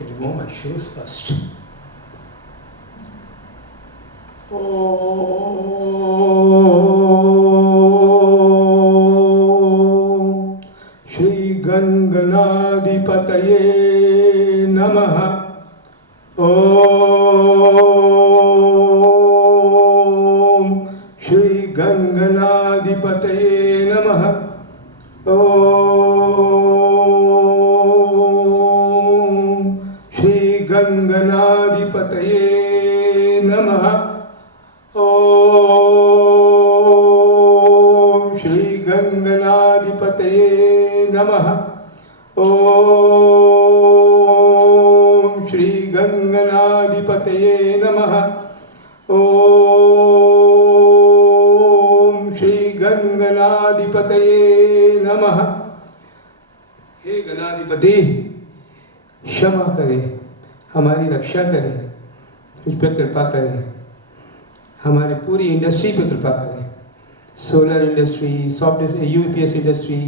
I remove my shoes first. Om Shri Ganganadipataye Namaha. Om Shri Ganganadipataye Namaha. Om Shri Ganganadipataye Namaha. Om Shri Ganganadipataye Namaha. Om Shri Ganganadipataye Namaha. Om Shri Ganganadipataye Namaha. हे गणाधिपति, क्षमा करे, हमारी रक्षा करे, मुझ पर कृपा करे, हमारे पूरी इंडस्ट्री पे कृपा करें, solar industry, soft UPS industry,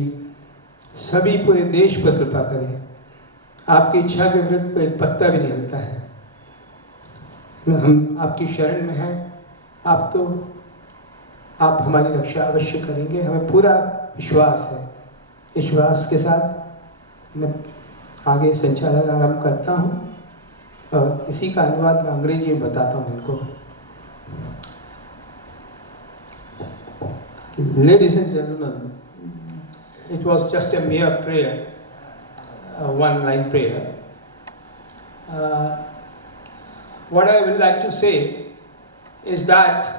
सभी पूरे देश पर कृपा करें। आपकी इच्छा के विरुद्ध तो एक पत्ता भी नहीं हिलता है। हम आपकी शरण में हैं, आप हमारी रक्षा अवश्य करेंगे, हमें पूरा विश्वास है। विश्वास के साथ मैं आगे संचालन आरंभ करता हूँ और इसी का अनुवाद मैं अंग्रेजी में बताता हूँ इनको। Ladies and gentlemen, it was just a mere prayer, a one-line prayer. What I would like to say is that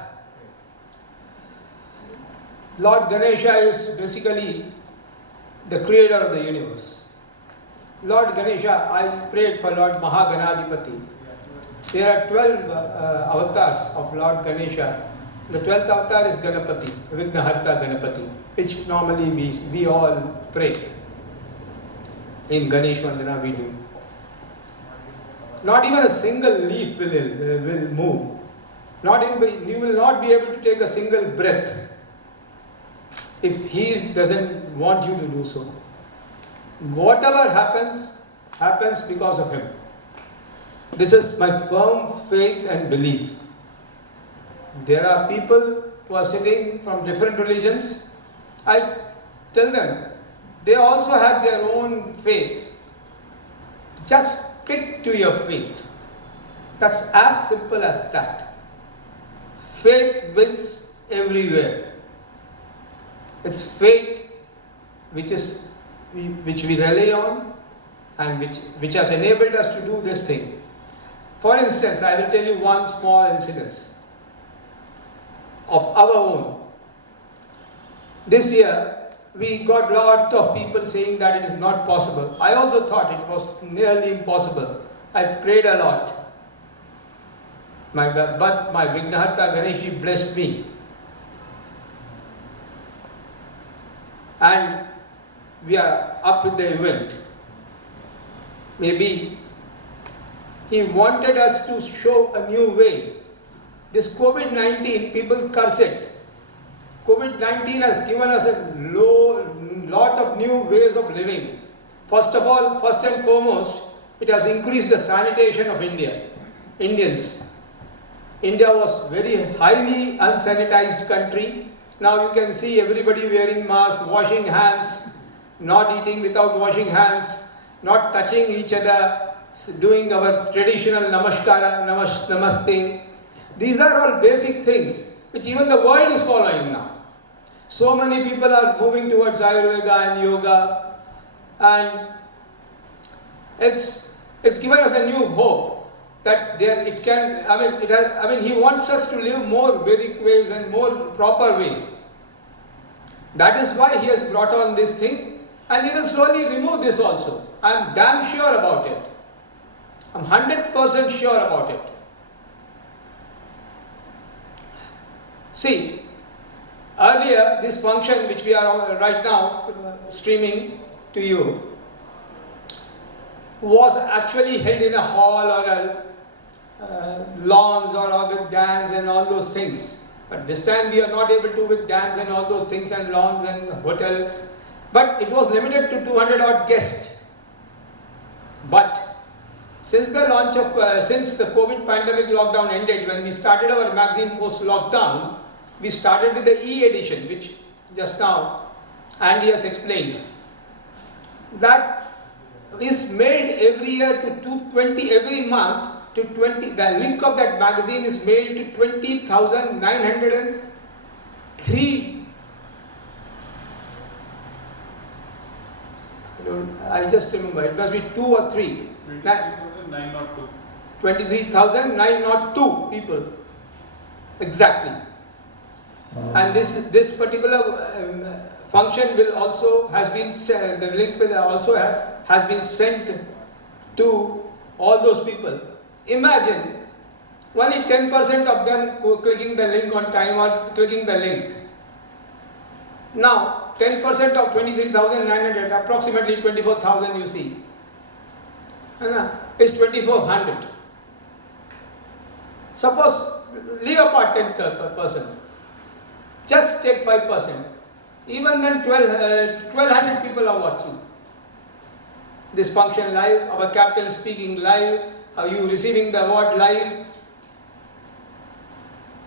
Lord Ganesha is basically the creator of the universe. Lord Ganesha, I prayed for Lord Mahaganadipati. There are 12 avatars of Lord Ganesha. The 12th avatar is Ganapati, Vignaharta Ganapati, which normally we all pray. In Ganesh Vandana we do. Not even a single leaf will move. You will not be able to take a single breath if he doesn't want you to do so. Whatever happens, happens because of him. This is my firm faith and belief. There are people who are sitting from different religions. I tell them, they also have their own faith. Just stick to your faith. That's as simple as that. Faith wins everywhere. It's faith which we rely on and which has enabled us to do this thing. For instance, I will tell you one small incident of our own. This year, we got a lot of people saying that it is not possible. I also thought it was nearly impossible. I prayed a lot. But my Vignaharta Ganeshi blessed me. And we are up with the event. Maybe he wanted us to show a new way. This COVID-19, people curse it. COVID-19 has given us a lot of new ways of living. First of all, first and foremost, it has increased the sanitation of Indians. India was very highly unsanitized country. Now you can see everybody wearing masks, washing hands, not eating without washing hands, not touching each other, doing our traditional namaskara, namaste. These are all basic things which even the world is following now. So many people are moving towards Ayurveda and yoga, and it's given us a new hope that he wants us to live more Vedic ways and more proper ways. That is why he has brought on this thing, and he will slowly remove this also. I am damn sure about it. I am 100% sure about it. See, earlier this function which we are right now streaming to you was actually held in a hall or a lawns or with dance and all those things. But this time we are not able to with dance and all those things and lawns and hotel. But it was limited to 200 odd guests. But since the launch of, since the COVID pandemic lockdown ended, when we started our magazine post-lockdown, we started with the e-edition, which just now Andy has explained. That is mailed every year to 220, every month to 20, the link of that magazine is mailed to 20,903. I just remember, it must be 2 or 3. 23,902. 23,902 people. Exactly. And this particular function will also has been, the link will also has been sent to all those people. Imagine only 10% of them were clicking the link on time or clicking the link. Now 10% of 23,900, approximately 24,000 you see, is 2,400. Suppose leave apart 10%. Just take 5%. Even then 1,200 people are watching this function live, our captain speaking live, are you receiving the award live.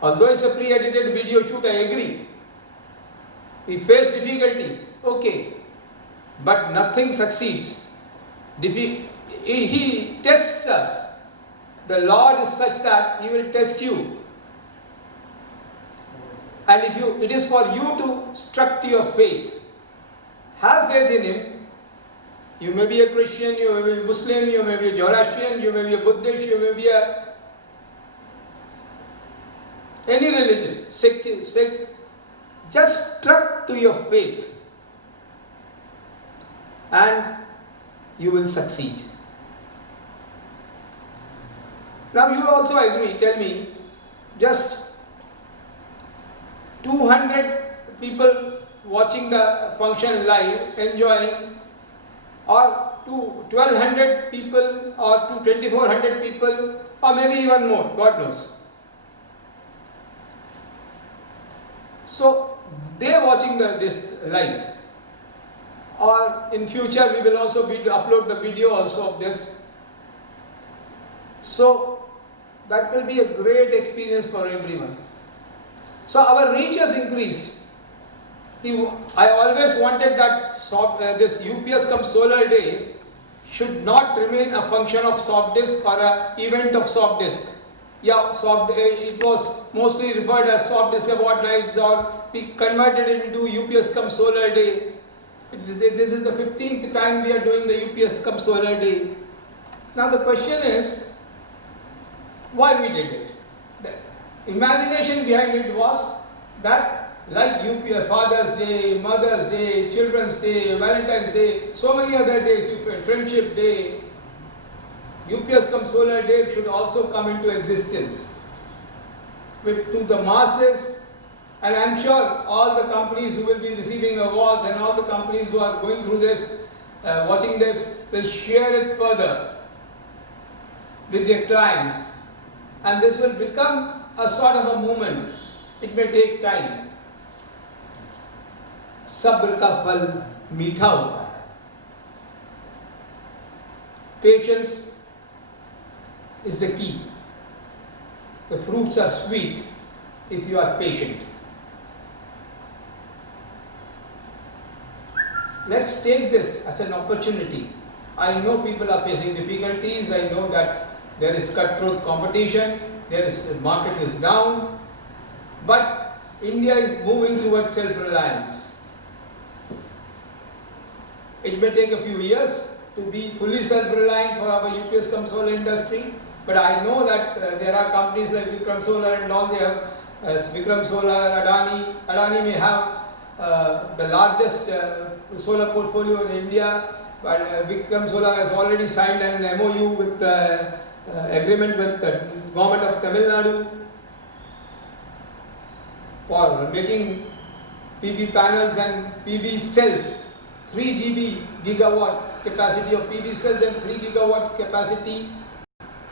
Although it's a pre-edited video shoot, I agree. We face difficulties, okay, but nothing succeeds. He tests us. The Lord is such that He will test you. And it is for you to struck to your faith. Have faith in Him. You may be a Christian, you may be a Muslim, you may be a Zoroastrian, you may be a Buddhist, you may be any religion, Sikh. Just struck to your faith and you will succeed. Now you also agree, tell me, just 200 people watching the function live, enjoying, or to 1,200 people or to 2,400 people or maybe even more, God knows. So they are watching this live, or in future we will also upload the video also of this. So that will be a great experience for everyone. So our reach has increased. I always wanted that this UPS Cum Solar Day should not remain a function of soft disk or an event of soft disk. Yeah, it was mostly referred as soft disk award nights, or we converted it into UPS Cum Solar Day. This is the 15th time we are doing the UPS Cum Solar Day. Now the question is, why we did it? The imagination behind it was that, like UPS Father's Day, Mother's Day, Children's Day, Valentine's Day, so many other days, Friendship Day, UPS Cum Solar Day should also come into existence to the masses. And I'm sure all the companies who will be receiving awards and all the companies who are going through this, watching this, will share it further with their clients. And this will become a sort of a movement. It may take time. सब्र का फल मीठा होता है. Patience is the key. The fruits are sweet if you are patient. Let's take this as an opportunity. I know people are facing difficulties. I know that there is cutthroat competition. The market is down. But India is moving towards self-reliance. It may take a few years to be fully self-reliant for our UPS Cum Solar industry. But I know that there are companies like Vikram Solar and all. They have Vikram Solar, Adani. Adani may have the largest solar portfolio in India, but Vikram Solar has already signed an MOU with agreement with the government of Tamil Nadu for making PV panels and PV cells. 3 gigawatt capacity of PV cells and 3 gigawatt capacity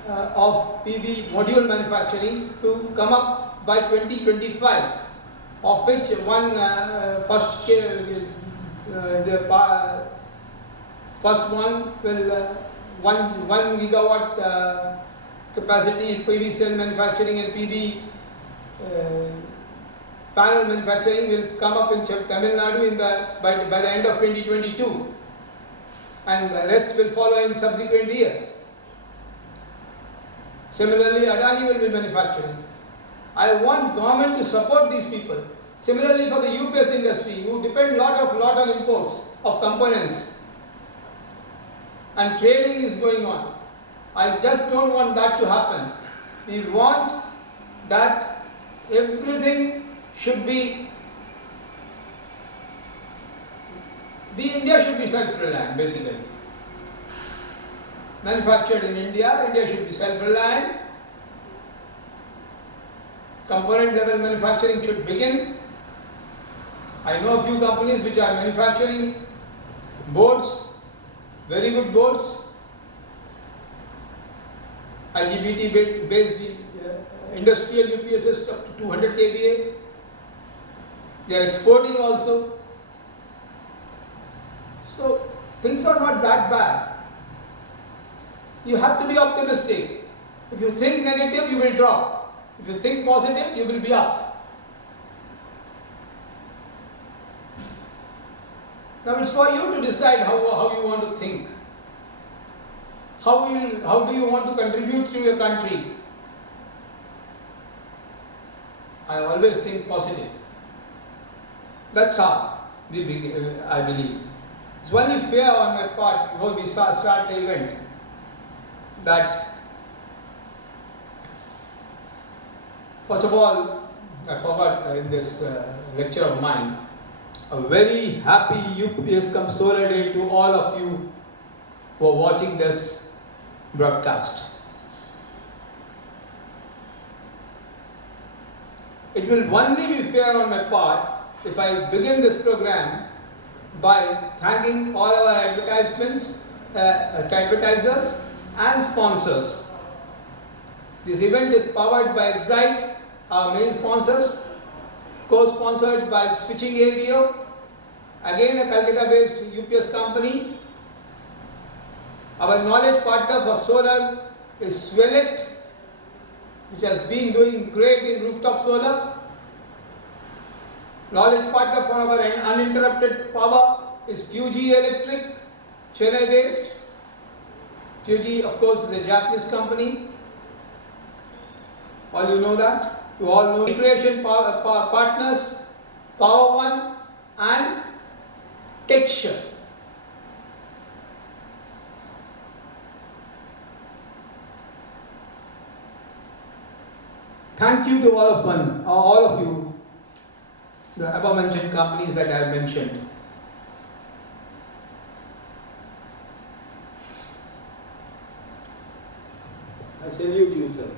of PV module manufacturing to come up by 2025, of which first one will 1 gigawatt capacity PV cell manufacturing and PV panel manufacturing will come up in Tamil Nadu by the end of 2022, and the rest will follow in subsequent years. Similarly, Adani will be manufacturing. I want government to support these people. Similarly, for the UPS industry, who depend lot on imports of components, and trading is going on. I just don't want that to happen. We want that everything should be, India should be self-reliant basically. Manufactured in India, India should be self-reliant. Component level manufacturing should begin. I know a few companies which are manufacturing boards, very good boards, IGBT based industrial UPSs up to 200 kVA. They are exporting also. So things are not that bad. You have to be optimistic. If you think negative, you will drop. If you think positive, you will be up. Now it's for you to decide how you want to think. How do you want to contribute to your country? I always think positive. That's how I believe. It's only fair on my part before we start the event that, first of all, I forgot in this lecture of mine, a very happy UPS Cum Solar Day to all of you who are watching this broadcast. It will only be fair on my part if I begin this program by thanking all our advertisers and sponsors. This event is powered by Excite, our main sponsors, co-sponsored by Switching AVO, again a Calcutta-based UPS company. Our knowledge partner for solar is Swelect, which has been doing great in rooftop solar. Knowledge partner for our uninterrupted power is Fuji Electric, Chennai-based. Fuji, of course, is a Japanese company. All you know that. You all know recreation partners, Power One and Texture. Thank you to all of you, the above mentioned companies that I have mentioned. I salute you, sir.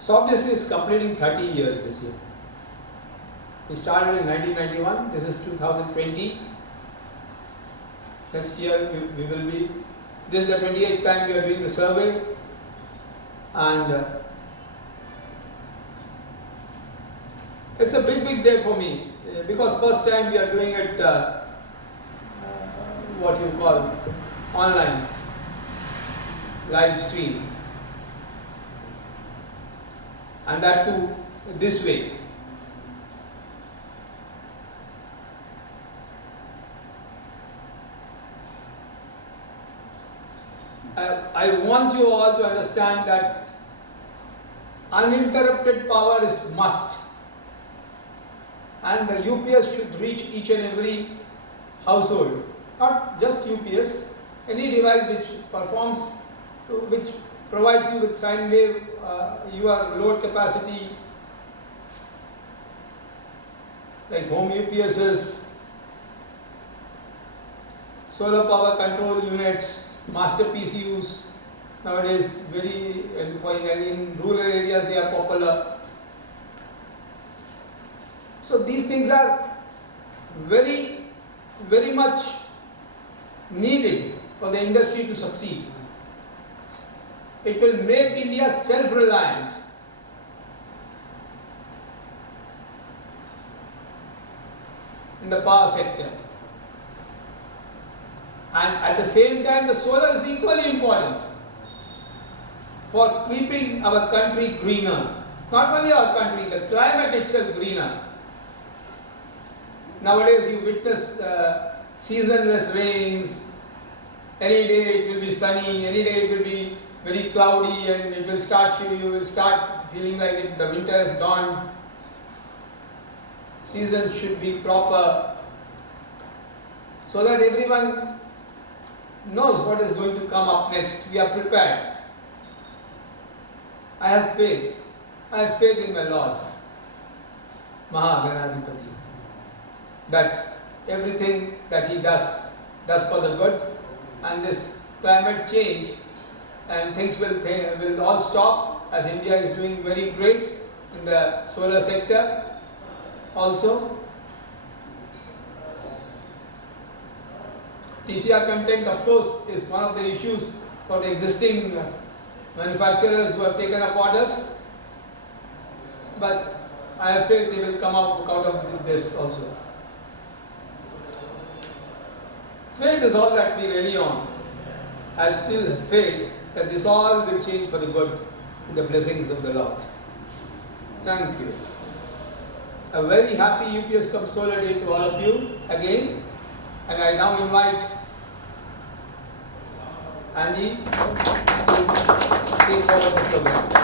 Softdisk is completing 30 years this year. We started in 1991, this is 2020. Next year we will be, this is the 28th time we are doing the survey, and it's a big day for me because first time we are doing it what you call online, live stream, and that too this way. I want you all to understand that uninterrupted power is must, and the UPS should reach each and every household, not just UPS, any device which provides you with sine wave, your load capacity, like home UPSs, solar power control units, master PCUs. Nowadays, in rural areas they are popular. So these things are very much needed for the industry to succeed. It will make India self-reliant. In the power sector. And at the same time, the solar is equally important for keeping our country greener. Not only our country, the climate itself greener. Nowadays you witness seasonless rains. Any day it will be sunny, any day it will be very cloudy, and it will start, you will start feeling like the winter has dawned. Seasons should be proper so that everyone knows what is going to come up next. We are prepared. I have faith. I have faith in my Lord, Mahaganadhipati, that everything that He does for the good, and this climate change and things will all stop, as India is doing very great in the solar sector also. TCR content, of course, is one of the issues for the existing manufacturers who have taken up orders, but I have faith they will come out of this also. Faith is all that we rely on. I have still faith that this all will change for the good with the blessings of the Lord. Thank you. A very happy UPS Cup Solar Day to all of you again, and I now invite Andy to take over the program.